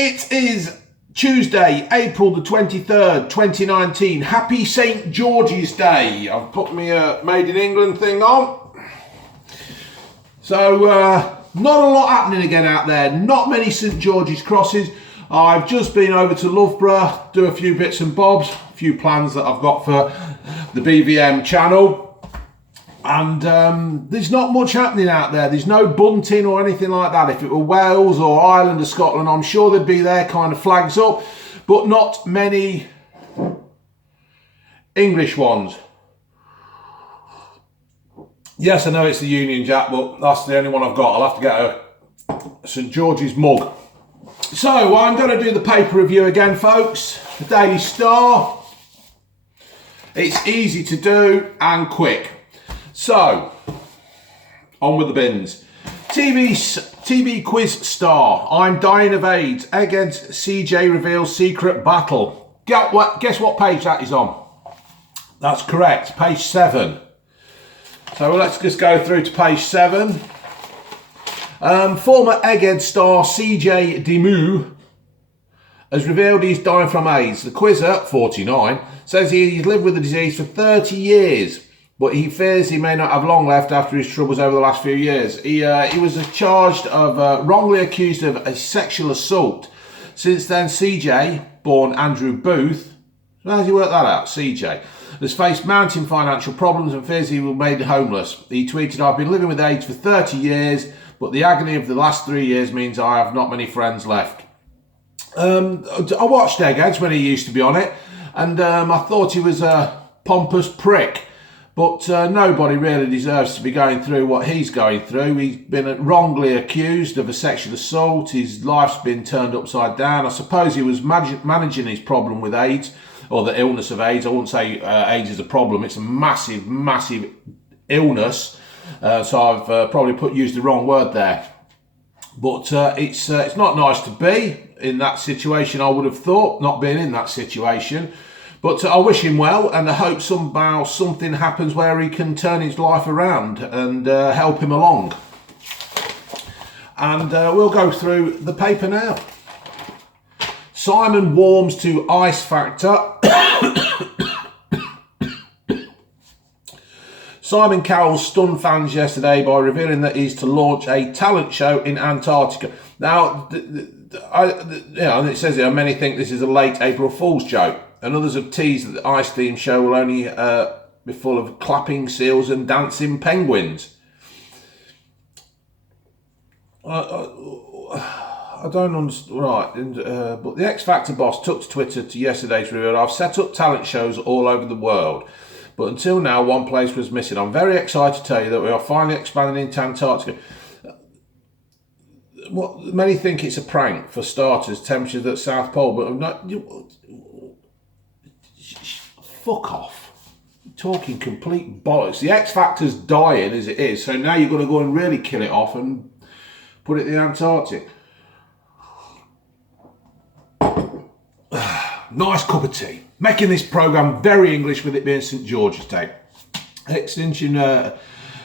It is Tuesday, April the 23rd, 2019. Happy St. George's Day. I've put my Made in England thing on. So, not a lot happening again out there. Not many St. George's crosses. I've just been over to Loughborough, do a few bits and bobs, a few plans that I've got for the BVM channel. And there's not much happening out there. There's no bunting or anything like that. If it were Wales or Ireland or Scotland, I'm sure there'd be their kind of flags up, but not many English ones. Yes, I know it's the Union Jack, but that's the only one I've got. I'll have to get a St. George's mug. So I'm going to do the paper review again, folks. The Daily Star. It's easy to do and quick. So, on with the bins. TV quiz star. I'm dying of AIDS. Against CJ reveals secret battle. Guess what page that is on? That's correct. Page 7. So let's just go through to page 7. Former Egghead star CJ Demu has revealed he's dying from AIDS. The quizzer, 49, says he's lived with the disease for 30 years. But he fears he may not have long left after his troubles over the last few years. He was charged of wrongly accused of a sexual assault. Since then, CJ, born Andrew Booth, how does he work that out? CJ has faced mounting financial problems and fears he will be made homeless. He tweeted, "I've been living with AIDS for 30 years, but the agony of the last 3 years means I have not many friends left." I watched Eggheads when he used to be on it, and I thought he was a pompous prick. But nobody really deserves to be going through what he's going through. He's been wrongly accused of a sexual assault. His life's been turned upside down. I suppose he was managing his problem with AIDS, or the illness of AIDS. I wouldn't say AIDS is a problem. It's a massive, massive illness. So I've probably used the wrong word there. But it's not nice to be in that situation, I would have thought, not being in that situation. But I wish him well, and I hope somehow something happens where he can turn his life around and help him along. And we'll go through the paper now. Simon warms to Ice Factor. Simon Cowell stunned fans yesterday by revealing that he's to launch a talent show in Antarctica. Now, and it says here, many think this is a late April Fool's joke. And others have teased that the ice theme show will only be full of clapping seals and dancing penguins. I don't understand. Right, but the X Factor boss took to Twitter to yesterday's reveal, "I've set up talent shows all over the world, but until now one place was missing. I'm very excited to tell you that we are finally expanding into Antarctica." Many think it's a prank for starters, temperatures at South Pole, but I'm not. Fuck off. Talking complete bollocks. The X Factor's dying as it is, so now you've got to go and really kill it off and put it in the Antarctic. Nice cup of tea. Making this programme very English with it being St. George's Day. Extinction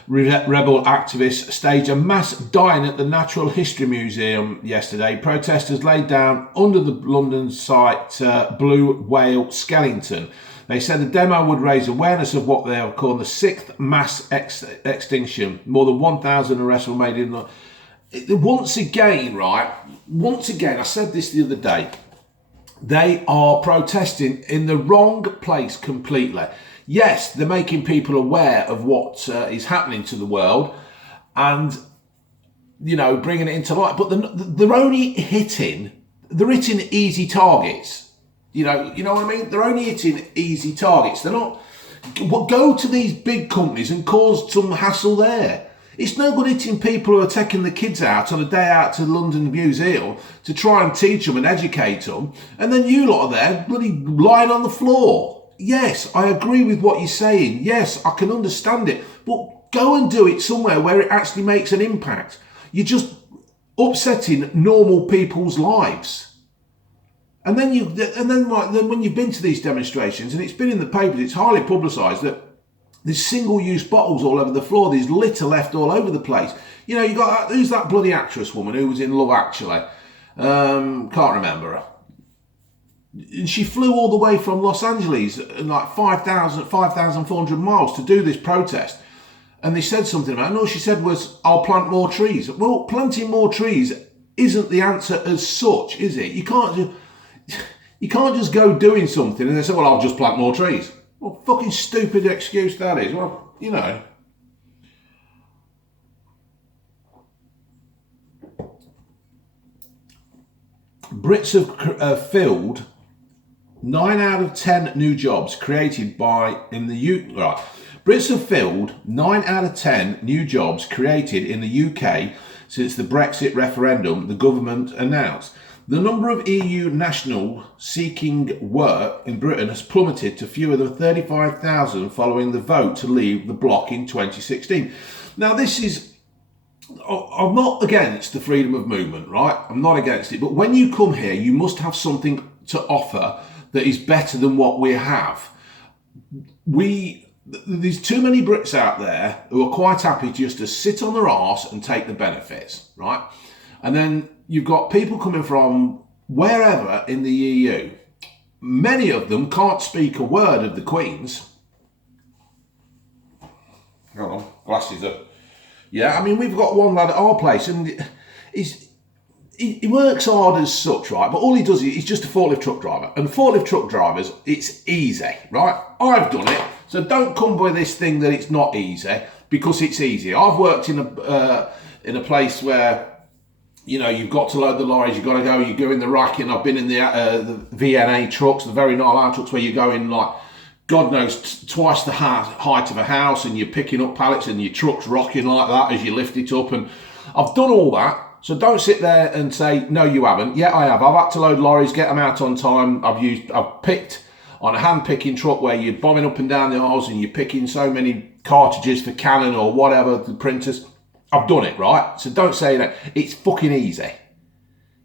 Rebel activists staged a mass dying at the Natural History Museum yesterday. Protesters laid down under the London site blue whale skeleton. They said the demo would raise awareness of what they are calling the sixth mass extinction. More than 1,000 arrests were made in. Once again, I said this the other day, they are protesting in the wrong place completely. Yes, they're making people aware of what is happening to the world and, bringing it into light. But they're only hitting easy targets. You know what I mean? They're only hitting easy targets. They're not. Go to these big companies and cause some hassle there. It's no good hitting people who are taking the kids out on a day out to the London Museum to try and teach them and educate them, and then you lot are there bloody lying on the floor. Yes, I agree with what you're saying. Yes, I can understand it. But go and do it somewhere where it actually makes an impact. You're just upsetting normal people's lives. And then when you've been to these demonstrations, and it's been in the papers, it's highly publicised that there's single-use bottles all over the floor. There's litter left all over the place. You got, who's that bloody actress woman who was in Love Actually? Can't remember her. And she flew all the way from Los Angeles, like 5,400 miles to do this protest. And they said something about it, and all she said was, I'll plant more trees. Well, planting more trees isn't the answer as such, is it? You can't just go doing something and they say, well, I'll just plant more trees. What fucking stupid excuse that is. Well, you know. Brits have filled 9 out of 10 new jobs created in the UK. Right. Brits have filled 9 out of 10 new jobs created in the UK since the Brexit referendum, the government announced. The number of EU nationals seeking work in Britain has plummeted to fewer than 35,000 following the vote to leave the bloc in 2016. Now, I'm not against the freedom of movement, right? I'm not against it. But when you come here, you must have something to offer that is better than what we have. There's too many Brits out there who are quite happy just to sit on their arse and take the benefits, right? And then you've got people coming from wherever in the EU. Many of them can't speak a word of the Queen's. Hold on, glasses up. Yeah, I mean, we've got one lad at our place and he works hard as such, right? But all he does is he's just a forklift truck driver. And forklift truck drivers, it's easy, right? I've done it. So don't come with this thing that it's not easy, because it's easy. I've worked in a place where, you know, you've got to load the lorries, you've got to go, you go in the racking. I've been in the VNA trucks, the very gnarly trucks, where you go in like, God knows, twice the height of a house, and you're picking up pallets and your truck's rocking like that as you lift it up. And I've done all that. So don't sit there and say, no, you haven't. Yeah, I have. I've had to load lorries, get them out on time. I've picked on a hand picking truck where you're bombing up and down the aisles and you're picking so many cartridges for Canon or whatever, the printers. I've done it, right? So don't say that. It's fucking easy.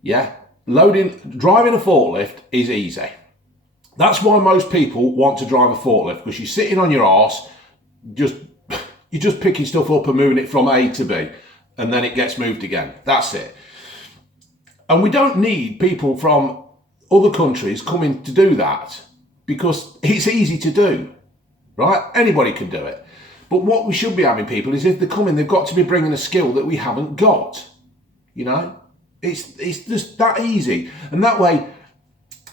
Yeah? Driving a forklift is easy. That's why most people want to drive a forklift, because you're sitting on your arse, you're just picking stuff up and moving it from A to B, and then it gets moved again. That's it. And we don't need people from other countries coming to do that, because it's easy to do, right? Anybody can do it. But what we should be having people is, if they're coming, they've got to be bringing a skill that we haven't got. You know, it's just that easy. And that way,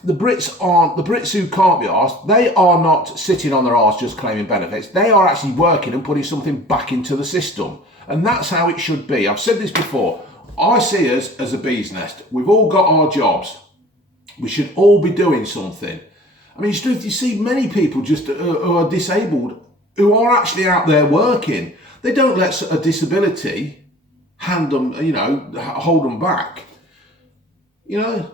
the Brits who can't be arsed, they are not sitting on their arse just claiming benefits. They are actually working and putting something back into the system. And that's how it should be. I've said this before. I see us as a bee's nest. We've all got our jobs. We should all be doing something. I mean, you see many people just who are disabled, who are actually out there working. They don't let a disability hold them back. You know,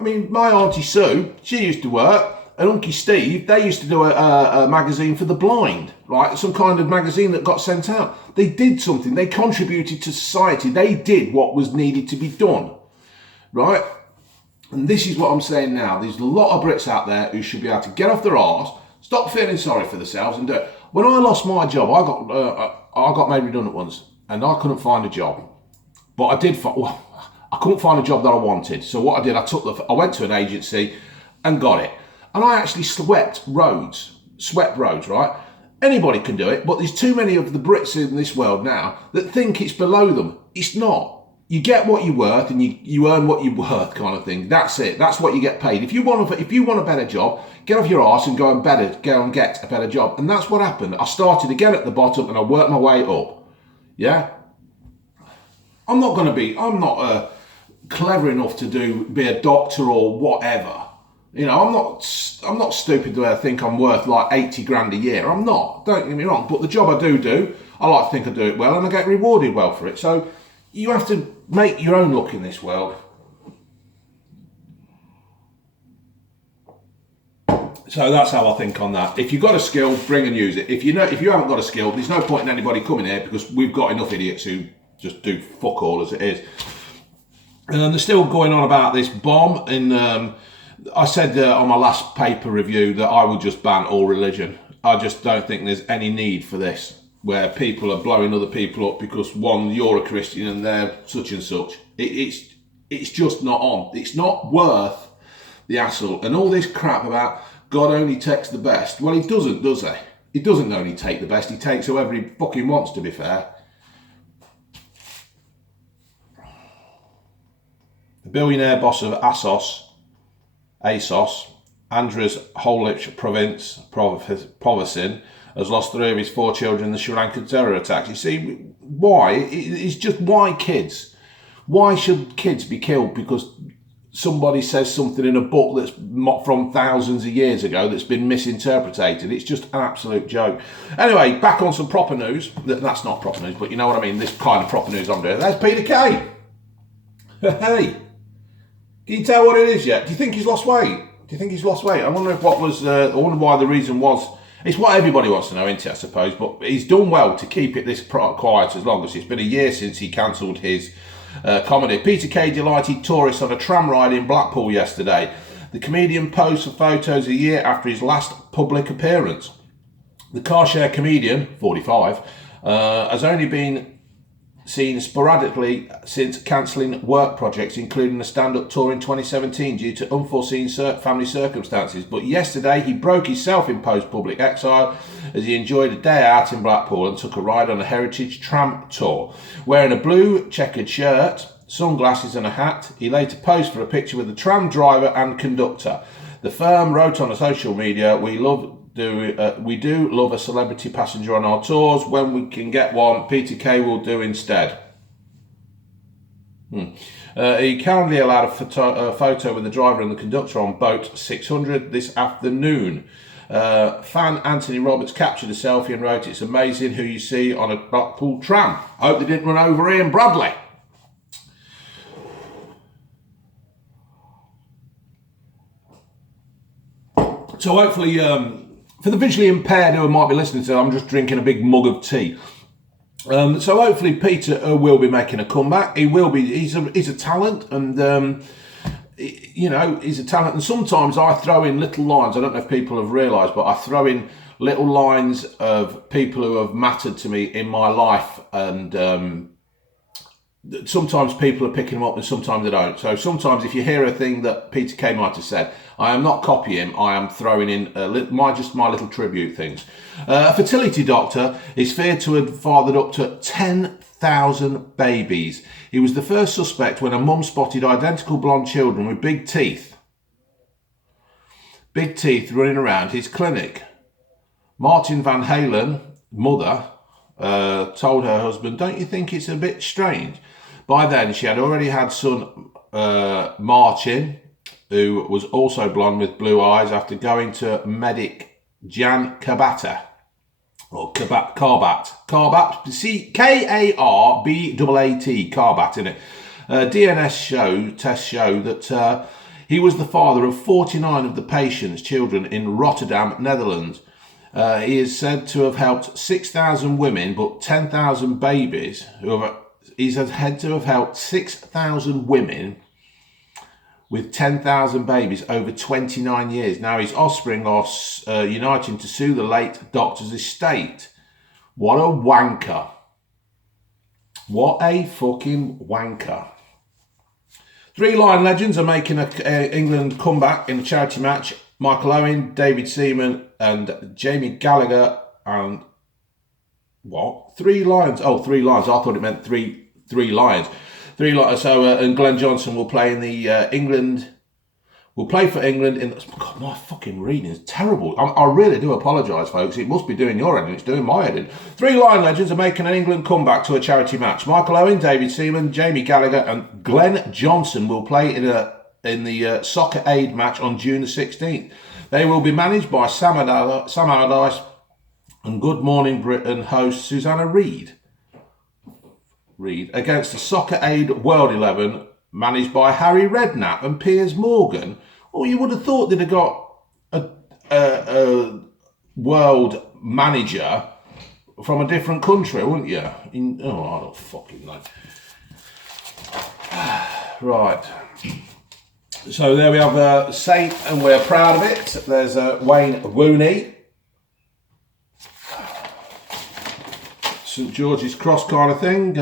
I mean, my Auntie Sue, she used to work, and Uncle Steve, they used to do a magazine for the blind, right? Some kind of magazine that got sent out. They did something. They contributed to society. They did what was needed to be done, right? And this is what I'm saying now. There's a lot of Brits out there who should be able to get off their arse, stop feeling sorry for themselves, and do it. When I lost my job, I got made redundant once, and I couldn't find a job. But I couldn't find a job that I wanted. So what I did, I went to an agency and got it. And I actually swept roads, right? Anybody can do it, but there's too many of the Brits in this world now that think it's below them. It's not. You get what you're worth, and you earn what you're worth, kind of thing. That's it. That's what you get paid. If you want a better job, get off your arse and go and get a better job. And that's what happened. I started again at the bottom and I worked my way up. Yeah. I'm not clever enough to be a doctor or whatever. You know, I'm not stupid to think I'm worth like 80 grand a year. I'm not. Don't get me wrong. But the job I do, I like to think I do it well, and I get rewarded well for it. So you have to make your own luck in this world. So that's how I think on that. If you've got a skill, bring and use it. If you haven't got a skill, there's no point in anybody coming here, because we've got enough idiots who just do fuck all as it is. And they're still going on about this bomb. I said on my last paper review that I would just ban all religion. I just don't think there's any need for this, where people are blowing other people up because, one, you're a Christian and they're such and such. It's just not on. It's not worth the hassle. And all this crap about God only takes the best. Well, he doesn't, does he? He doesn't only take the best. He takes whoever he fucking wants, to be fair. The billionaire boss of ASOS, Andres Holich Provicin, has lost 3 of his 4 children in the Sri Lankan terror attacks. You see, why? It's just why kids? Why should kids be killed because somebody says something in a book that's from thousands of years ago that's been misinterpreted? It's just an absolute joke. Anyway, back on some proper news. That's not proper news, but you know what I mean. This kind of proper news I'm doing. There's Peter Kay. Hey, can you tell what it is yet? Do you think he's lost weight? I wonder if I wonder why the reason was. It's what everybody wants to know, isn't it, I suppose? But he's done well to keep it this quiet as long as it's been a year since he cancelled his comedy. Peter Kay delighted tourists on a tram ride in Blackpool yesterday. The comedian posed for photos a year after his last public appearance. The car share comedian, 45, has only been seen sporadically since cancelling work projects, including a stand-up tour in 2017 due to unforeseen family circumstances. But yesterday he broke his self-imposed public exile as he enjoyed a day out in Blackpool and took a ride on a heritage tram tour. Wearing a blue checkered shirt, sunglasses and a hat, he later posed for a picture with the tram driver and conductor. The firm wrote on social media, we do love a celebrity passenger on our tours. When we can get one, Peter Kay will do instead. He kindly allowed a photo with the driver and the conductor on boat 600 this afternoon. Fan Anthony Roberts captured a selfie and wrote, "It's amazing who you see on a Blackpool tram. Hope they didn't run over Ian Bradley." So hopefully, for the visually impaired who might be listening to, I'm just drinking a big mug of tea. So hopefully Peter will be making a comeback. He will be. He's a talent, and he's a talent. And sometimes I throw in little lines. I don't know if people have realised, but I throw in little lines of people who have mattered to me in my life, and sometimes people are picking them up and sometimes they don't. So sometimes if you hear a thing that Peter Kay might have said, I am not copying, I am throwing in my little tribute things. A fertility doctor is feared to have fathered up to 10,000 babies. He was the first suspect when a mum spotted identical blonde children with big teeth running around his clinic. Martin Van Halen, mother, told her husband, "Don't you think it's a bit strange?" By then, she had already had son Martin, who was also blonde with blue eyes, after going to medic Jan Karbat, K-A-R-B-A-A-T, Karbat, innit? DNS tests show that he was the father of 49 of the patient's children in Rotterdam, Netherlands. He is said to have helped 6,000 women, but 10,000 babies. He's had to have helped 6,000 women with 10,000 babies over 29 years. Now his offspring are uniting to sue the late doctor's estate. What a wanker. What a fucking wanker. 3 Lion legends are making an England comeback in a charity match. Michael Owen, David Seaman and Jamie Gallagher and what? 3 Lions. Oh, 3 Lions. I thought it meant three Lions. 3 Lions. So and Glenn Johnson will play in the England. Will play for England in. God, my fucking reading is terrible. I really do apologise, folks. It must be doing your heading. It's doing my heading. 3 Lion legends are making an England comeback to a charity match. Michael Owen, David Seaman, Jamie Gallagher, and Glenn Johnson will play in the Soccer Aid match on June the 16th. They will be managed by Sam Allardyce and Good Morning Britain host Susanna Reid against the Soccer Aid World 11 managed by Harry Redknapp and Piers Morgan. Well, you would have thought they'd have got a world manager from a different country, wouldn't you? I don't fucking know. Right. So there we have Saint, and we're proud of it. There's Wayne Rooney. St George's Cross kind of thing.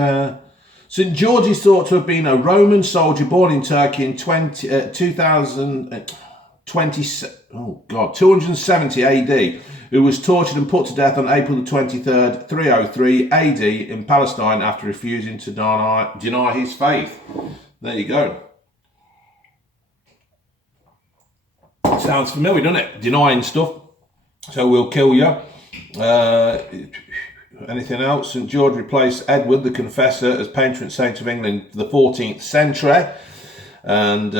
St. George is thought to have been a Roman soldier born in Turkey in 270 AD, who was tortured and put to death on April the 23rd, 303 AD in Palestine after refusing to deny his faith. There you go. Sounds familiar, doesn't it? Denying stuff. So we'll kill you. Anything else? St. George replaced Edward the Confessor as patron saint of England in the 14th century. And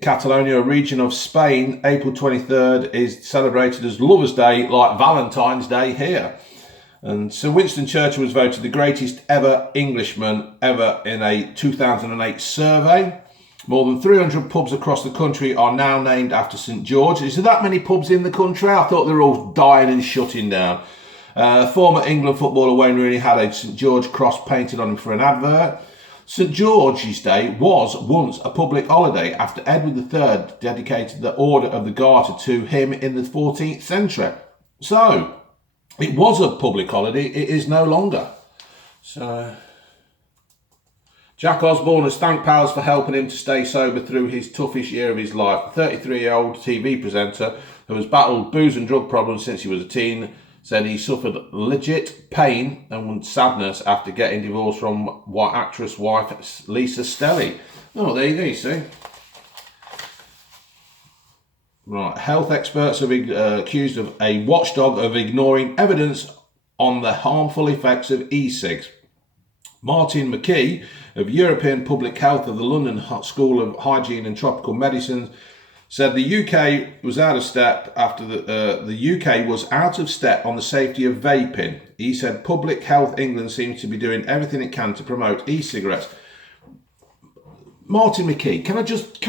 Catalonia, a region of Spain, April 23rd is celebrated as Lover's Day, like Valentine's Day here. And Sir Winston Churchill was voted the greatest ever Englishman ever in a 2008 survey. More than 300 pubs across the country are now named after St. George. Is there that many pubs in the country? I thought they were all dying and shutting down. Former England footballer Wayne Rooney had a St. George cross painted on him for an advert. St. George's Day was once a public holiday after Edward III dedicated the Order of the Garter to him in the 14th century. So, it was a public holiday, it is no longer. So, Jack Osborne has thanked pals for helping him to stay sober through his toughest year of his life. The 33-year-old TV presenter, who has battled booze and drug problems since he was a teen, said he suffered legit pain and sadness after getting divorced from actress wife Lisa Stelly. Oh, there you go, you see. Right, health experts have accused of a watchdog of ignoring evidence on the harmful effects of e-cigs. Martin McKee of European Public Health of the London School of Hygiene and Tropical Medicine said the UK was out of step after the UK was out of step on the safety of vaping. He said Public Health England seems to be doing everything it can to promote e-cigarettes. Martin McKee, can I just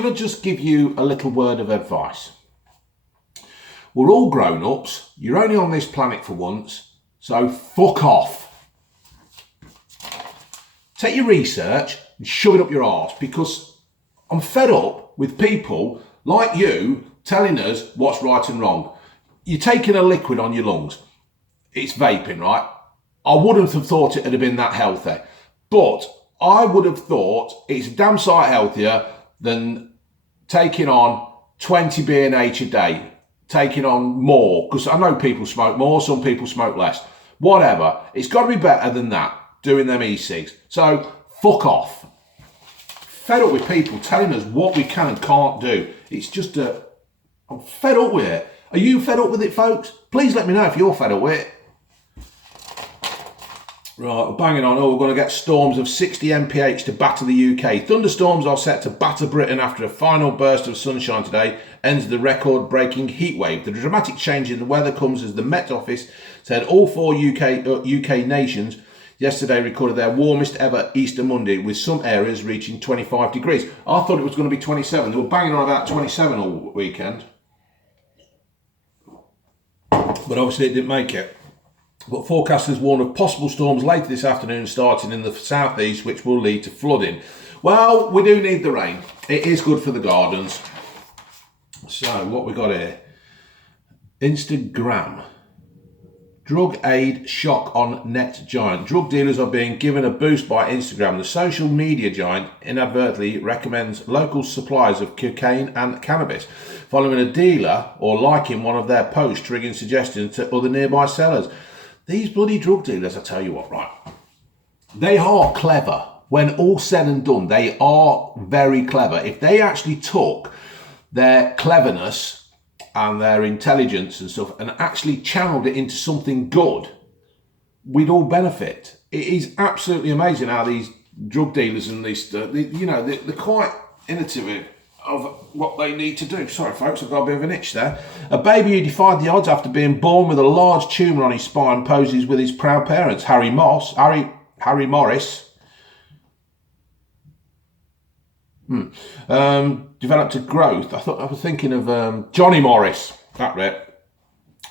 give you a little word of advice? We're all grown-ups. You're only on this planet for once, so fuck off. Take your research and shove it up your arse, because I'm fed up with people like you telling us what's right and wrong. You're taking a liquid on your lungs. It's vaping, right? I wouldn't have thought it would have been that healthy, but I would have thought it's a damn sight healthier than taking on 20 B&H a day, taking on more, because I know people smoke more, some people smoke less. Whatever, it's got to be better than that, doing them e-cigs. So, fuck off. Fed up with people telling us what we can and can't do. It's just I'm fed up with it. Are you fed up with it, folks? Please let me know if you're fed up with it. Right, we're banging on. We're going to get storms of 60 mph to batter the UK. Thunderstorms are set to batter Britain after a final burst of sunshine today ends the record-breaking heatwave. The dramatic change in the weather comes as the Met Office said all four UK nations yesterday recorded their warmest ever Easter Monday, with some areas reaching 25 degrees. I thought it was going to be 27. They were banging on about 27 all weekend. But obviously it didn't make it. But forecasters warn of possible storms later this afternoon starting in the southeast, which will lead to flooding. Well, we do need the rain. It is good for the gardens. So, what we got here? Instagram. Drug aid shock on net giant. Drug dealers are being given a boost by Instagram. The social media giant inadvertently recommends local suppliers of cocaine and cannabis, following a dealer or liking one of their posts, triggering suggestions to other nearby sellers. These bloody drug dealers, I tell you what, right? They are clever. When all said and done, they are very clever. If they actually took their cleverness and their intelligence and stuff and actually channeled it into something good, we'd all benefit. It is absolutely amazing how these drug dealers and these, they're quite innovative of what they need to do. Sorry folks, I've got a bit of an itch there. A baby who defied the odds after being born with a large tumour on his spine poses with his proud parents. Harry Morris. Developed a growth. I was thinking of Johnny Morris. That right.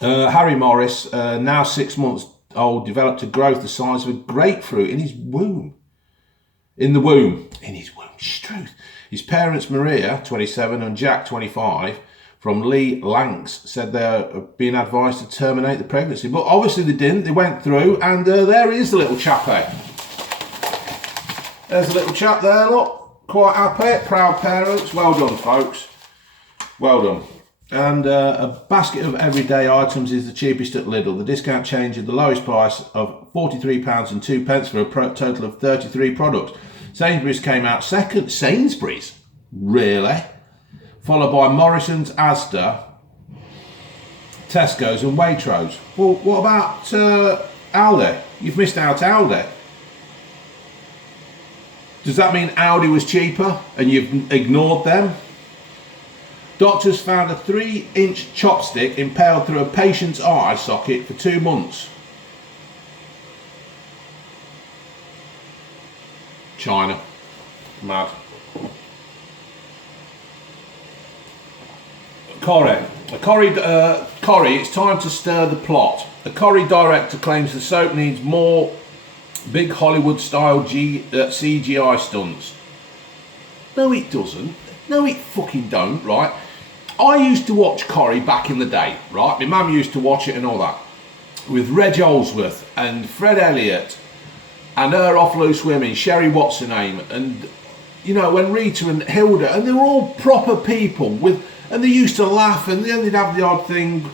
Harry Morris, now 6 months old, developed a growth the size of a grapefruit in his womb. In his womb. Truth. His parents, Maria, 27, and Jack, 25, from Lee Lanks said they're being advised to terminate the pregnancy. But obviously they didn't. They went through, and there he is, the little chappy. There's a little chap there, look. Quite happy. Proud parents. Well done, folks. Well done. And a basket of everyday items is the cheapest at Lidl. The discount change at the lowest price of £43.02 for a total of 33 products. Sainsbury's came out second. Sainsbury's? Really? Followed by Morrison's, Asda, Tesco's and Waitrose. Well, what about Aldi? You've missed out Aldi. Does that mean Aldi was cheaper and you've ignored them? Doctors found a 3-inch chopstick impaled through a patient's eye socket for 2 months. China. Mad. Corrie, it's time to stir the plot. A Corrie director claims the soap needs more big Hollywood-style CGI stunts. No, it doesn't. No, it fucking don't, right? I used to watch Corrie back in the day, right? My mum used to watch it and all that. With Reg Olsworth and Fred Elliott and her off loose women, Sherry what's her name, and, you know, when Rita and Hilda, and they were all proper people and they used to laugh, and then they'd have the odd thing.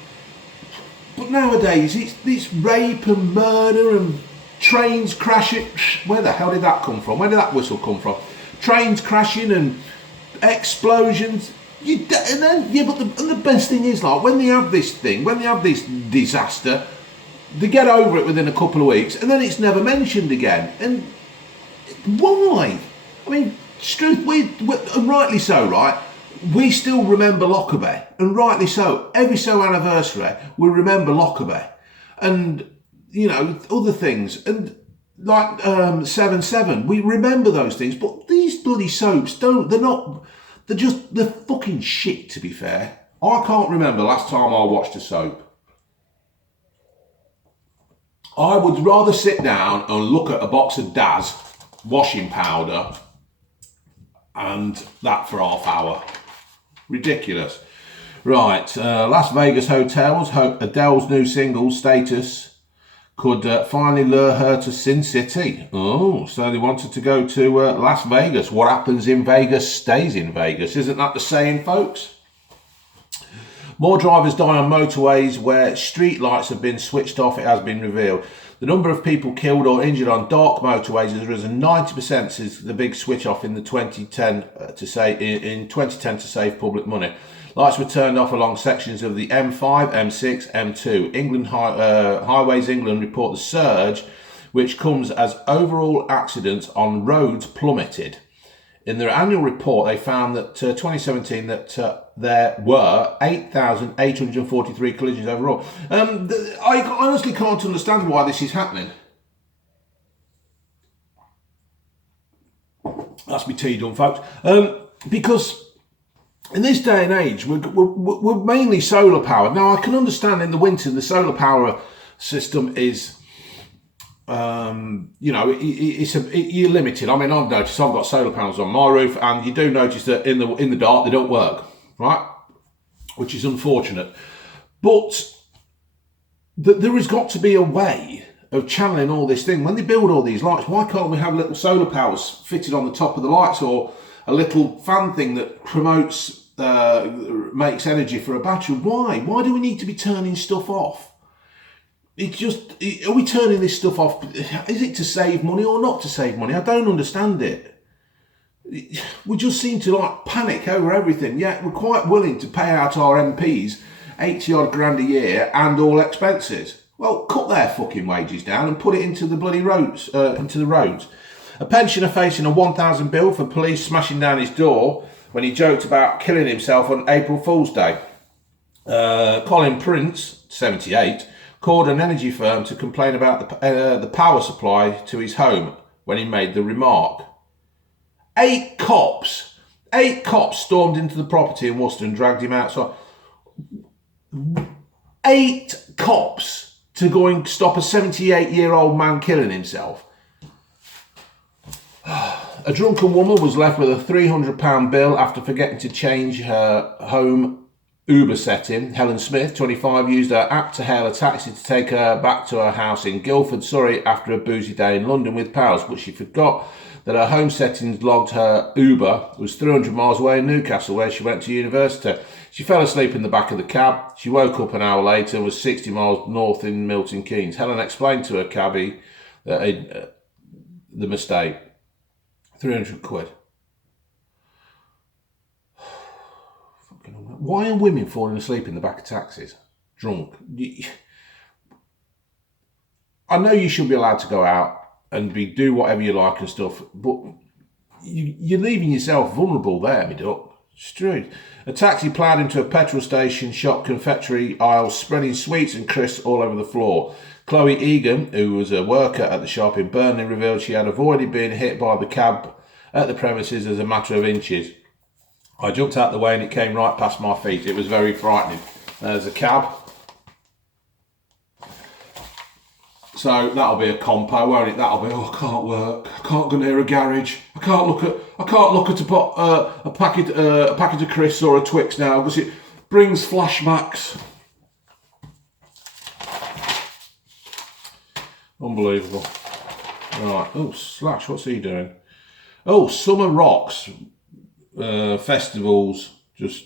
But nowadays, it's rape and murder and trains crashing. Where the hell did that come from? Where did that whistle come from? Trains crashing and explosions. But the best thing is, like, when they have this disaster, they get over it within a couple of weeks, and then it's never mentioned again. And why? I mean, truth, and rightly so, right? We still remember Lockerbie, and rightly so. Every so anniversary, we remember Lockerbie, and, you know, other things, and like 7/7, we remember those things. But these bloody soaps don't. They're fucking shit. To be fair, I can't remember last time I watched a soap. I would rather sit down and look at a box of Daz washing powder and that for half hour. Ridiculous. Right, Las Vegas hotels hope Adele's new single, Status, could finally lure her to Sin City. Oh, so they wanted to go to Las Vegas. What happens in Vegas stays in Vegas. Isn't that the saying, folks? More drivers die on motorways where street lights have been switched off, it has been revealed. The number of people killed or injured on dark motorways has risen 90% since the big switch off in 2010 to save public money. Lights were turned off along sections of the M5, M6, M2. Highways England report the surge, which comes as overall accidents on roads plummeted. In their annual report, they found that 2017 there were 8,843 collisions overall. I honestly can't understand why this is happening. That's me tea done, folks. Because in this day and age, we're mainly solar powered. Now, I can understand in the winter the solar power system is, you're limited. I mean, I've noticed I've got solar panels on my roof, and you do notice that in the dark they don't work, right? Which is unfortunate. But there has got to be a way of channeling all this thing. When they build all these lights, why can't we have little solar powers fitted on the top of the lights, or a little fan thing that makes energy for a battery? Why? Why do we need to be turning stuff off? It's just, are we turning this stuff off? Is it to save money or not to save money? I don't understand it. We just seem to panic over everything. Yet we're quite willing to pay out our MPs 80 odd grand a year and all expenses. Well, cut their fucking wages down and put it into the bloody roads, into the roads. A pensioner facing a 1,000 bill for police smashing down his door when he joked about killing himself on April Fool's Day. Colin Prince, 78, called an energy firm to complain about the power supply to his home when he made the remark. 8 cops stormed into the property in Worcester and dragged him outside. 8 cops to go and stop a 78-year-old man killing himself. A drunken woman was left with a £300 bill after forgetting to change her home Uber setting. Helen Smith, 25, used her app to hail a taxi to take her back to her house in Guildford, Surrey, after a boozy day in London with pals, but she forgot that her home settings logged her Uber was 300 miles away in Newcastle, where she went to university. She fell asleep in the back of the cab. She woke up an hour later and was 60 miles north in Milton Keynes. Helen explained to her cabbie that the mistake. 300 quid. Why are women falling asleep in the back of taxis? Drunk. I know you should be allowed to go out and do whatever you like and stuff, but you're leaving yourself vulnerable there, me duck. It's true. A taxi ploughed into a petrol station, shop confectionery aisle, spreading sweets and crisps all over the floor. Chloe Egan, who was a worker at the shop in Burnley, revealed she had avoided being hit by the cab at the premises as a matter of inches. I jumped out the way and it came right past my feet. It was very frightening. There's a cab. So that'll be a compo, won't it? That'll be, I can't work. I can't go near a garage. I can't look at a packet of crisps or a Twix now because it brings flashbacks. Unbelievable. Right. Oh, Slash, what's he doing? Oh, Summer Rocks. Festivals, just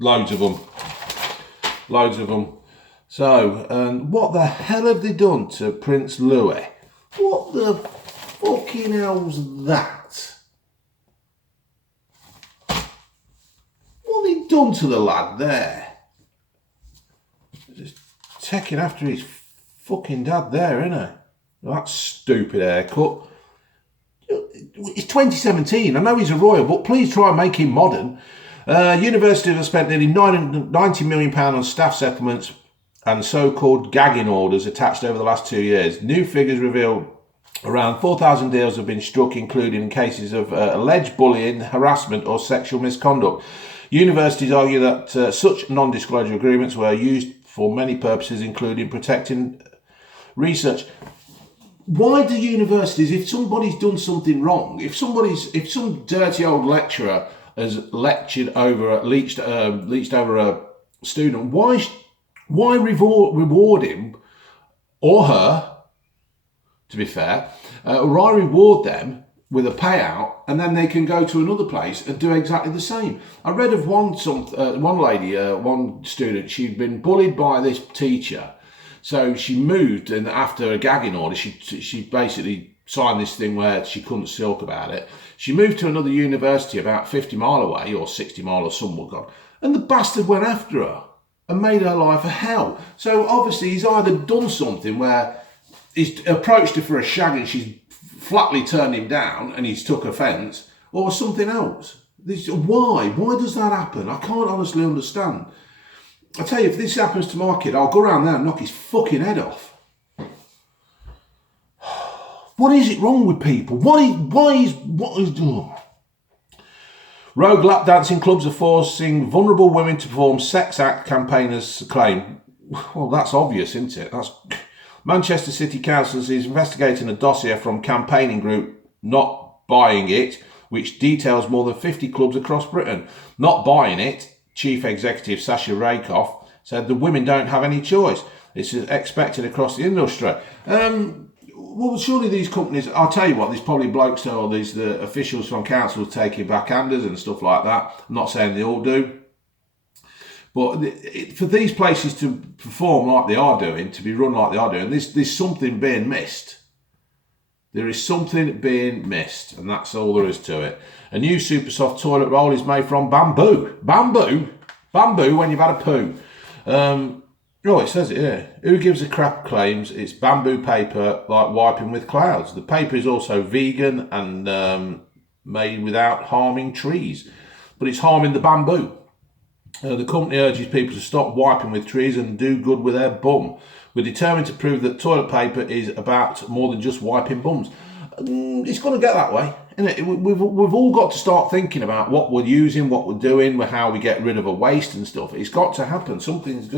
loads of them. So, what the hell have they done to Prince Louis? What the fucking hell's that? What have they done to the lad there? Just taking after his fucking dad there, innit? That stupid haircut. It's 2017. I know he's a royal, but please try and make him modern. Universities have spent nearly £90 million on staff settlements and so-called gagging orders attached over the last 2 years. New figures reveal around 4,000 deals have been struck, including in cases of alleged bullying, harassment or sexual misconduct. Universities argue that such non-disclosure agreements were used for many purposes, including protecting research. Why do universities, if somebody's done something wrong, if some dirty old lecturer has leached over a student, why reward him or her? To be fair, why reward them with a payout and then they can go to another place and do exactly the same? I read of one student. She'd been bullied by this teacher. So she moved, and after a gagging order, she basically signed this thing where she couldn't talk about it. She moved to another university about 50 mile away, or 60 mile or somewhere gone, and the bastard went after her and made her life a hell. So obviously he's either done something where he's approached her for a shag and she's flatly turned him down and he's took offence, or something else. Why does that happen? I can't honestly understand. I tell you, if this happens to my kid, I'll go around there and knock his fucking head off. What is it wrong with people? What is? Rogue lap dancing clubs are forcing vulnerable women to perform sex act, campaigners claim. Well, that's obvious, isn't it? Manchester City Council is investigating a dossier from campaigning group Not Buying It, which details more than 50 clubs across Britain. Not Buying It, Chief Executive Sasha Rakoff said the women don't have any choice. It's expected across the industry. Well, surely these companies, I'll tell you what, there's probably blokes or the officials from councils taking backhanders and stuff like that. I'm not saying they all do. But for these places to perform like they are doing, to be run like they are doing, there's something being missed. There is something being missed, and that's all there is to it. A new super soft toilet roll is made from bamboo. Bamboo when you've had a poo. It says it here. Who gives a crap claims it's bamboo paper like wiping with clouds. The paper is also vegan and made without harming trees, but it's harming the bamboo. The company urges people to stop wiping with trees and do good with their bum. We're determined to prove that toilet paper is about more than just wiping bums. It's going to get that way, isn't it? We've all got to start thinking about what we're using, what we're doing, how we get rid of a waste and stuff. It's got to happen. Something's,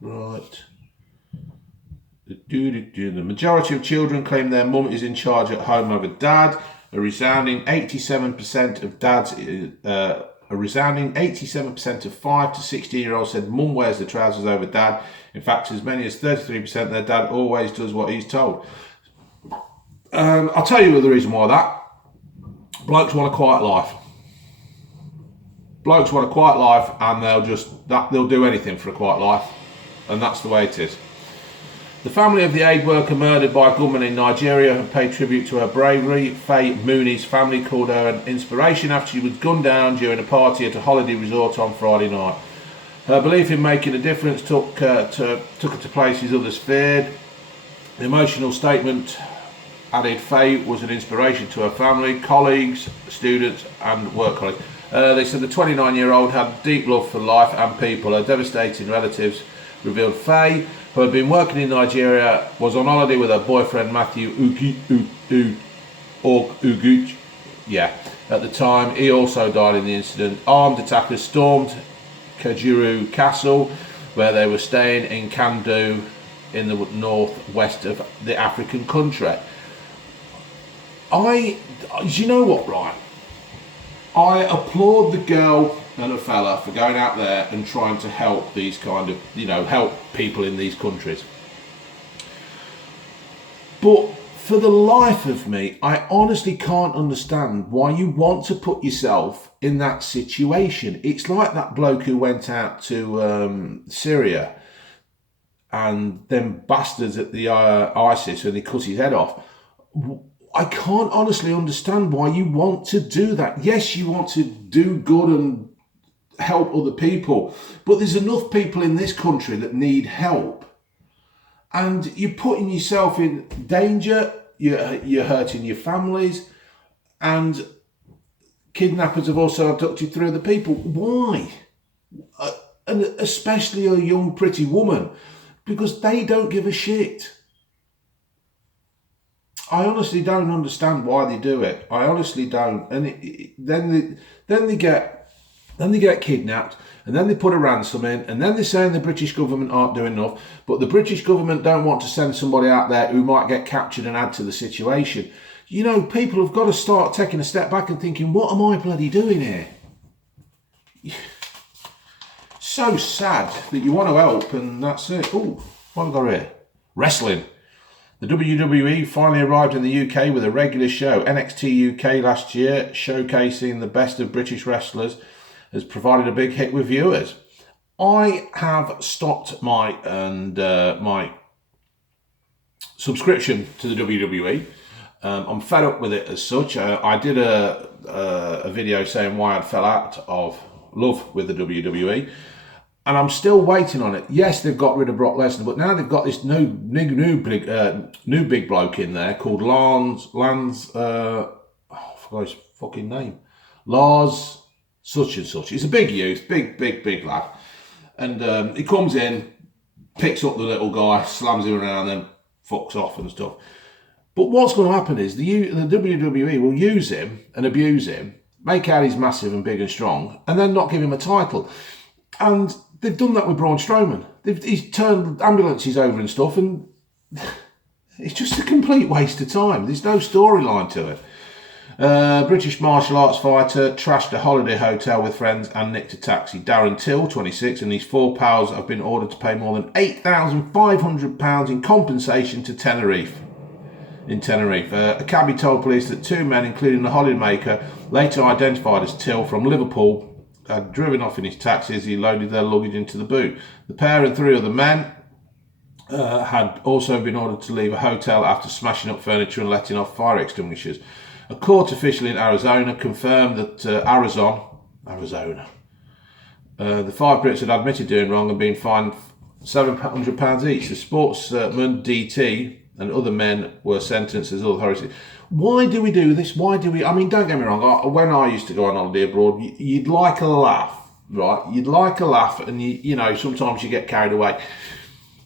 Right. The majority of children claim their mum is in charge at home over dad. A resounding 87% of dads, a resounding 87% of 5 to 16-year-olds said mum wears the trousers over dad. In fact, as many as 33% of their dad always does what he's told. I'll tell you the reason why that. Blokes want a quiet life. Blokes want a quiet life, and they'll do anything for a quiet life, and that's the way it is. The family of the aid worker murdered by a gunman in Nigeria have paid tribute to her bravery. Faye Mooney's family called her an inspiration after she was gunned down during a party at a holiday resort on Friday night. Her belief in making a difference took her to places others feared. The emotional statement added Faye was an inspiration to her family, colleagues, students and work colleagues. They said the 29-year-old had deep love for life and people. Her devastating relatives revealed Faye, who had been working in Nigeria, was on holiday with her boyfriend Matthew Uguch. At the time, he also died in the incident. Armed attackers stormed Kajuru Castle, where they were staying in Kandu in the northwest of the African country. You know what, right? I applaud the girl and a fella for going out there and trying to help these kind of, help people in these countries. But for the life of me, I honestly can't understand why you want to put yourself in that situation. It's like that bloke who went out to Syria and them bastards at the ISIS when they cut his head off. I can't honestly understand why you want to do that. Yes, you want to do good and help other people, but there's enough people in this country that need help. And you're putting yourself in danger, you're hurting your families, and kidnappers have also abducted 3 other people. Why? And especially a young, pretty woman, because they don't give a shit. I honestly don't understand why they do it. I honestly don't. And then they get kidnapped, and then they put a ransom in, and then they're saying the British government aren't doing enough, but the British government don't want to send somebody out there who might get captured and add to the situation. People have got to start taking a step back and thinking, what am I bloody doing here? So sad that you want to help, and that's it. Oh, what have I got here? Wrestling. The WWE finally arrived in the UK with a regular show. NXT UK last year, showcasing the best of British wrestlers, has provided a big hit with viewers. I have stopped my subscription to the WWE. I'm fed up with it as such. I did a video saying why I fell out of love with the WWE. And I'm still waiting on it. Yes, they've got rid of Brock Lesnar, but now they've got this new big bloke in there called I forgot his fucking name. Lars such and such. He's a big youth, big lad. And he comes in, picks up the little guy, slams him around, then fucks off and stuff. But what's going to happen is the WWE will use him and abuse him, make out he's massive and big and strong, and then not give him a title. And they've done that with Braun Strowman. He's turned ambulances over and stuff, and it's just a complete waste of time. There's no storyline to it. British martial arts fighter trashed a holiday hotel with friends and nicked a taxi. Darren Till, 26, and his 4 pals have been ordered to pay more than £8,500 in compensation to Tenerife. A cabbie told police that 2 men, including the holidaymaker, later identified as Till from Liverpool, had driven off in his taxi as he loaded their luggage into the boot. The pair and 3 other men had also been ordered to leave a hotel after smashing up furniture and letting off fire extinguishers. A court official in Arizona confirmed that Arizona. The 5 Brits had admitted doing wrong and been fined £700 each. The sportsman DT and other men were sentenced as authorities. Why do we do this? Don't get me wrong. When I used to go on holiday abroad, you'd like a laugh, right? You'd like a laugh, and sometimes you get carried away.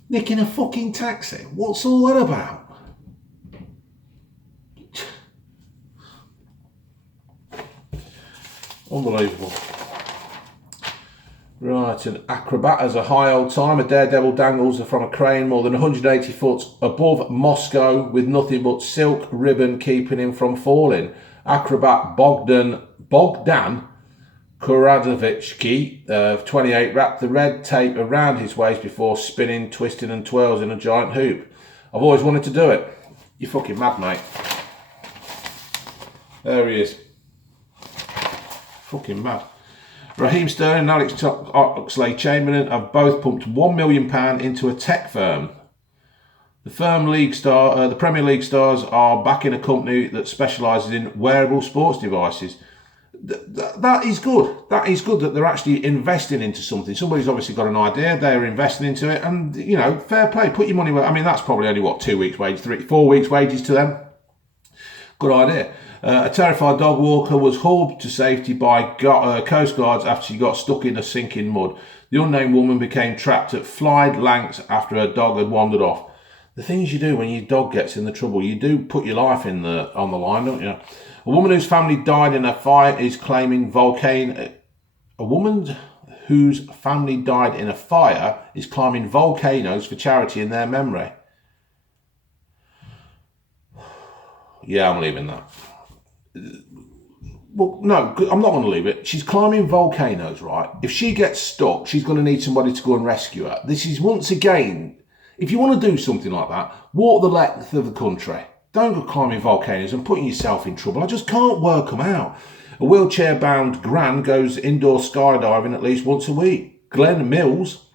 Nicking a fucking taxi. What's all that about? Unbelievable. Right, an acrobat has a high old time. A daredevil dangles from a crane more than 180 foot above Moscow with nothing but silk ribbon keeping him from falling. Acrobat Bogdan Kuradovitsky, 28, wrapped the red tape around his waist before spinning, twisting and twirls in a giant hoop. I've always wanted to do it. You're fucking mad, mate. There he is. Fucking mad. Raheem Sterling and Alex Oxlade-Chamberlain have both pumped £1 million into a tech firm. The Premier League stars are backing a company that specialises in wearable sports devices. That is good. That is good that they're actually investing into something. Somebody's obviously got an idea. They're investing into it, and fair play. Put your money where. I mean, that's probably only 2 weeks' wages, 4 weeks' wages to them. Good idea. A terrified dog walker was hauled to safety by Coast Guards after she got stuck in a sinking mud. The unnamed woman became trapped at Flyde Lancs after her dog had wandered off. The things you do when your dog gets in the trouble, you do put your life on the line, don't you? A woman whose family died in a fire is claiming volcanoes for charity in their memory. Yeah, I'm leaving that. Well, no, I'm not going to leave it. She's climbing volcanoes, right? If she gets stuck, she's going to need somebody to go and rescue her. This is, once again, if you want to do something like that, walk the length of the country. Don't go climbing volcanoes and putting yourself in trouble. I just can't work them out. A wheelchair-bound gran goes indoor skydiving at least once a week. Glenn Mills,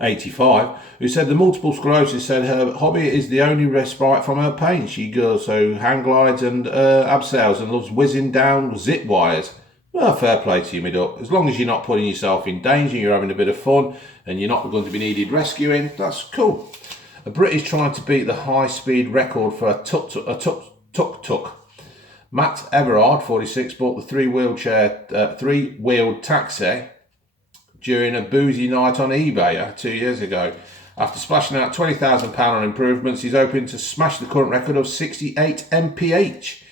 85, who said the multiple sclerosis said her hobby is the only respite from her pain. She goes so hang glides and abseils and loves whizzing down zip wires. Well, fair play to you, me duck. As long as you're not putting yourself in danger, you're having a bit of fun, and you're not going to be needed rescuing, that's cool. A Brit is trying to beat the high-speed record for a tuk-tuk. Matt Everard, 46, bought the three-wheeled taxi during a boozy night on eBay 2 years ago. After splashing out £20,000 on improvements, he's hoping to smash the current record of 68 mph.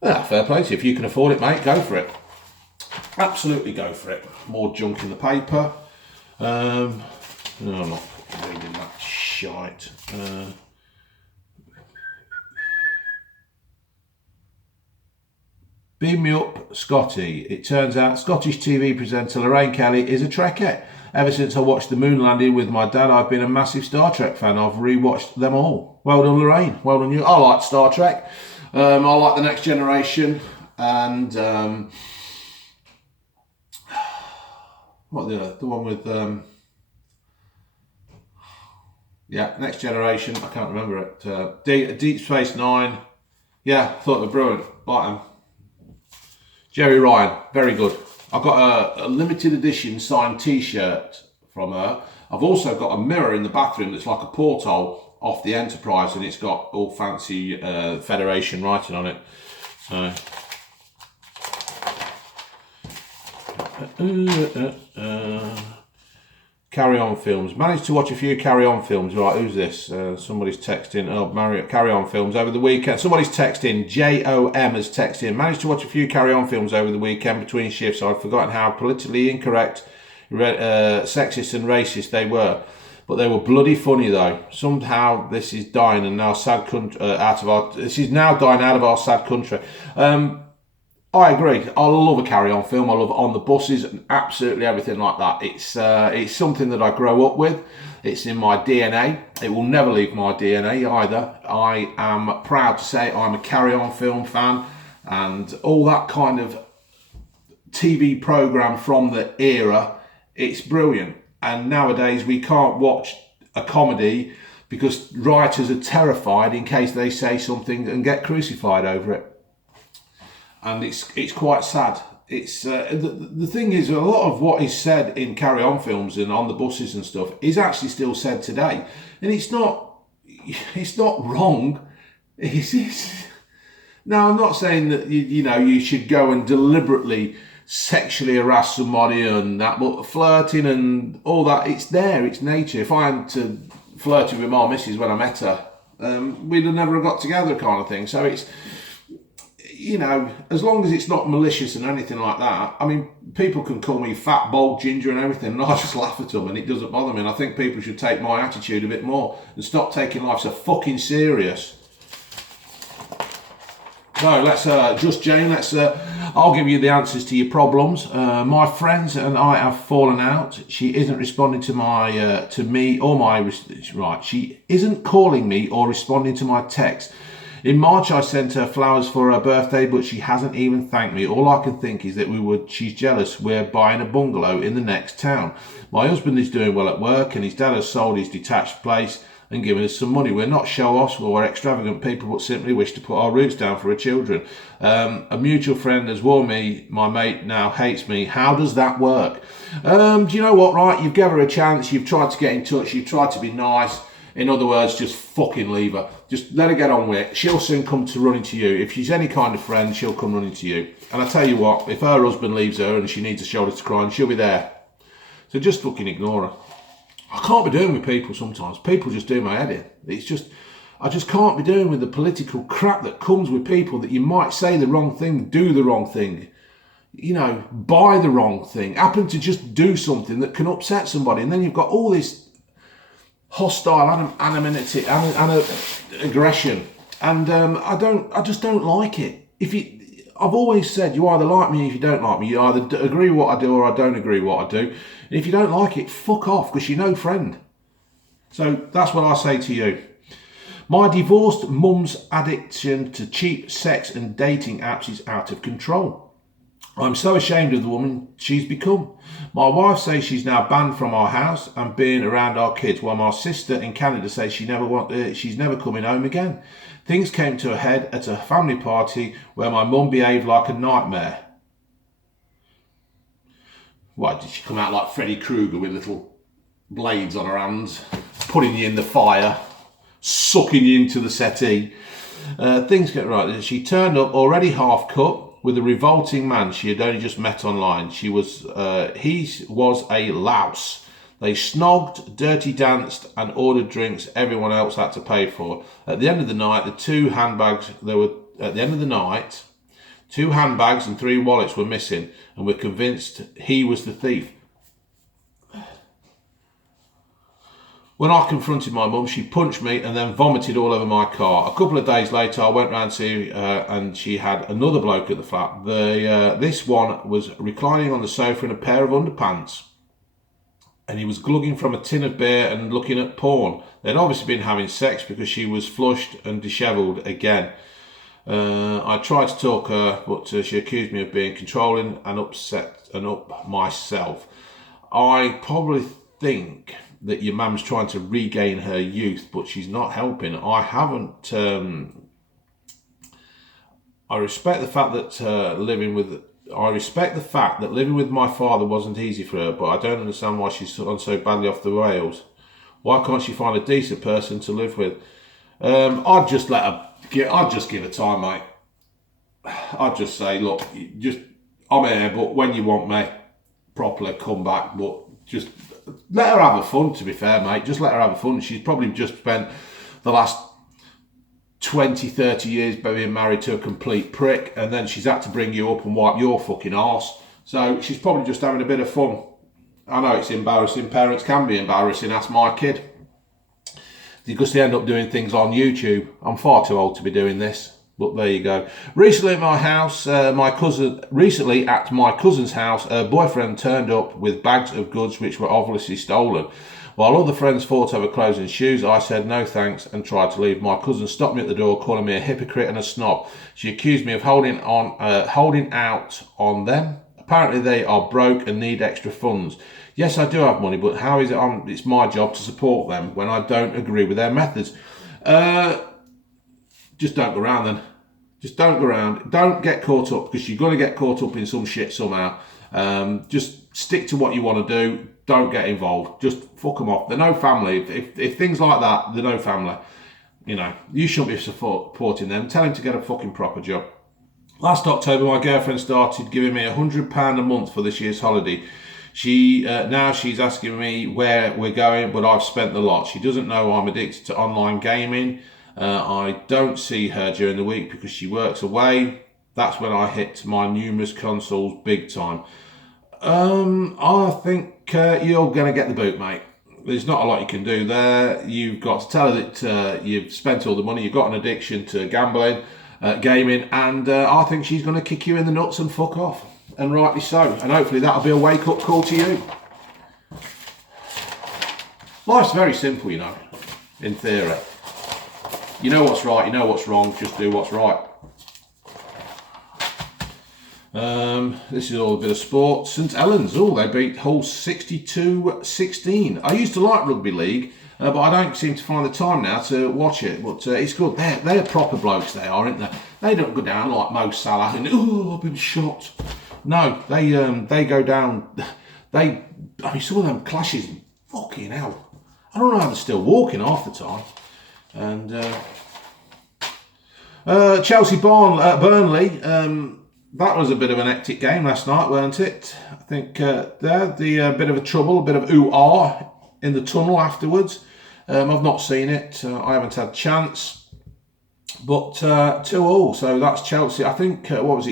Fair play to you. If you can afford it, mate, go for it. Absolutely go for it. More junk in the paper. No, I'm not reading that shite. Beam me up, Scotty. It turns out Scottish TV presenter Lorraine Kelly is a Trekkie. Ever since I watched the moon landing with my dad, I've been a massive Star Trek fan. I've rewatched them all. Well done, Lorraine. Well done, you. I like Star Trek. I like The Next Generation. And what the one with Next Generation. I can't remember it. Deep Space Nine. Yeah, thought they were brilliant. Like them. Jerry Ryan, very good. I've got a limited edition signed t-shirt from her. I've also got a mirror in the bathroom that's like a porthole off the Enterprise, and it's got all fancy Federation writing on it. So Carry On Films. Managed to watch a few Carry On Films. Right, who's this? Somebody's texting. Oh, Carry On Films over the weekend. Somebody's texting. JOM has texted. Managed to watch a few Carry On Films over the weekend between shifts. I'd forgotten how politically incorrect, sexist and racist they were. But they were bloody funny though. Somehow this is dying and now this is now dying out of our sad country. I agree. I love a Carry On Film. I love On the Buses and absolutely everything like that. It's something that I grow up with. It's in my DNA. It will never leave my DNA either. I am proud to say I'm a Carry On Film fan, and all that kind of TV program from the era. It's brilliant. And nowadays we can't watch a comedy because writers are terrified in case they say something and get crucified over it. And it's quite sad. It's the thing is, a lot of what is said in Carry On Films and On the Buses and stuff is actually still said today, and it's not wrong. Now, I'm not saying that you should go and deliberately sexually harass somebody and that, but flirting and all that, it's there, it's nature. If I had to flirt with my missus when I met her, we'd have never got together, kind of thing. So it's, as long as it's not malicious and anything like that. I mean, people can call me fat, bald, ginger and everything, and I just laugh at them and it doesn't bother me. And I think people should take my attitude a bit more and stop taking life so fucking serious. So let's just Jane. I'll give you the answers to your problems. My friends and I have fallen out. She isn't responding to me or my right. She isn't calling me or responding to my text. In March, I sent her flowers for her birthday, but she hasn't even thanked me. All I can think is that she's jealous. We're buying a bungalow in the next town. My husband is doing well at work, and his dad has sold his detached place and given us some money. We're not show-offs or extravagant people, but simply wish to put our roots down for our children. A mutual friend has warned me, my mate now hates me. How does that work? Do you know what, right? You've given her a chance, you've tried to get in touch, you've tried to be nice. In other words, just fucking leave her. Just let her get on with it. She'll soon come to running to you. If she's any kind of friend, she'll come running to you. And I tell you what, if her husband leaves her and she needs a shoulder to cry on, she'll be there. So just fucking ignore her. I can't be doing with people sometimes. People just do my head in. It's just, I just can't be doing with the political crap that comes with people that you might say the wrong thing, do the wrong thing, you know, buy the wrong thing, happen to just do something that can upset somebody. And then you've got all this hostile anonymity and aggression. And I just don't like it. I've always said, you either like me if you don't like me. You either agree with what I do or I don't agree with what I do. And if you don't like it, fuck off, because you're no friend. So that's what I say to you. My divorced mum's addiction to cheap sex and dating apps is out of control. I'm so ashamed of the woman she's become. My wife says she's now banned from our house and being around our kids, while my sister in Canada says she's never coming home again. Things came to a head at a family party where my mum behaved like a nightmare. Why, did she come out like Freddy Krueger with little blades on her hands, putting you in the fire, sucking you into the settee? Things get right. She turned up already half cut with a revolting man she had only just met online. He was a louse. They snogged, dirty danced and ordered drinks everyone else had to pay for. At the end of the night, 2 handbags and 3 wallets were missing, and we're convinced he was the thief. When I confronted my mum, she punched me and then vomited all over my car. A couple of days later, I went round to and she had another bloke at the flat. This one was reclining on the sofa in a pair of underpants, and he was glugging from a tin of beer and looking at porn. They'd obviously been having sex because she was flushed and dishevelled again. I tried to talk her, but she accused me of being controlling and up myself. I probably think that your mum's trying to regain her youth, but she's not helping. I respect the fact that living with my father wasn't easy for her, but I don't understand why she's gone so badly off the rails. Why can't she find a decent person to live with? I'd just give her time, mate. I'd just say, look, I'm here, but when you want me properly, come back. But just let her have her fun, to be fair, mate. Just let her have her fun. She's probably just spent the last 20, 30 years being married to a complete prick, and then she's had to bring you up and wipe your fucking arse. So she's probably just having a bit of fun. I know it's embarrassing. Parents can be embarrassing. Ask my kid. Because they end up doing things on YouTube. I'm far too old to be doing this, but there you go. Recently at my cousin's house, her boyfriend turned up with bags of goods which were obviously stolen. While other friends fought over clothes and shoes, I said no thanks and tried to leave. My cousin stopped me at the door, calling me a hypocrite and a snob. She accused me of holding out on them. Apparently they are broke and need extra funds. Yes, I do have money, but how is it's my job to support them when I don't agree with their methods? Just don't go around then. Just don't go around. Don't get caught up, because you're going to get caught up in some shit somehow. Just stick to what you want to do. Don't get involved. Just fuck them off. They're no family. If things like that, they're no family. You know, you shouldn't be supporting them. Tell him to get a fucking proper job. Last October, my girlfriend started giving me £100 a month for this year's holiday. Now she's asking me where we're going, but I've spent the lot. She doesn't know I'm addicted to online gaming. I don't see her during the week because she works away. That's when I hit my numerous consoles big time. I think you're going to get the boot, mate. There's not a lot you can do there. You've got to tell her that you've spent all the money. You've got an addiction to gambling. gaming, and I think she's going to kick you in the nuts and fuck off, and rightly so. And hopefully that'll be a wake-up call to you. Life's very simple, you know, in theory. You know what's right, you know what's wrong, just do what's right. This is all a bit of sport. St Helens, they beat Hull 62-16. I used to like rugby league, but I don't seem to find the time now to watch it. But it's good. They're proper blokes, they are, aren't they? They don't go down like Mo Salah and, I've been shot. No, they go down. Some of them clashes, fucking hell. I don't know how they're still walking half the time. And Chelsea Burnley. That was a bit of an hectic game last night, weren't it? I think the bit of a trouble, a bit of ooh-ah in the tunnel afterwards. I've not seen it. I haven't had a chance. But 2-2, so that's Chelsea. I think,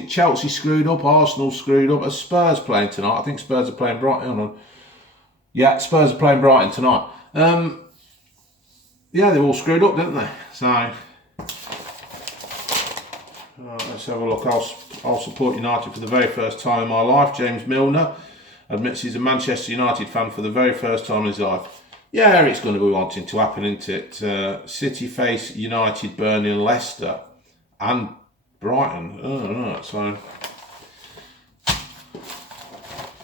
Chelsea screwed up, Arsenal screwed up. Are Spurs playing tonight? I think Spurs are playing Brighton. Yeah, Spurs are playing Brighton tonight. Yeah, they're all screwed up, didn't they? So, let's have a look. I'll support United for the very first time in my life. James Milner admits he's a Manchester United fan for the very first time in his life. Yeah, it's going to be wanting to happen, isn't it? City face United, Burnley and Leicester and Brighton. So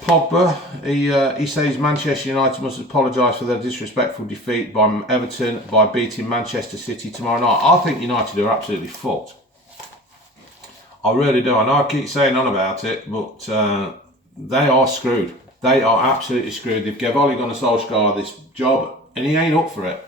Pogba, he says Manchester United must apologise for their disrespectful defeat by Everton by beating Manchester City tomorrow night. I think United are absolutely fucked. I really do. I know I keep saying on about it, but they are screwed. They are absolutely screwed. They've given Ole Gunnar Solskjaer this job, and he ain't up for it.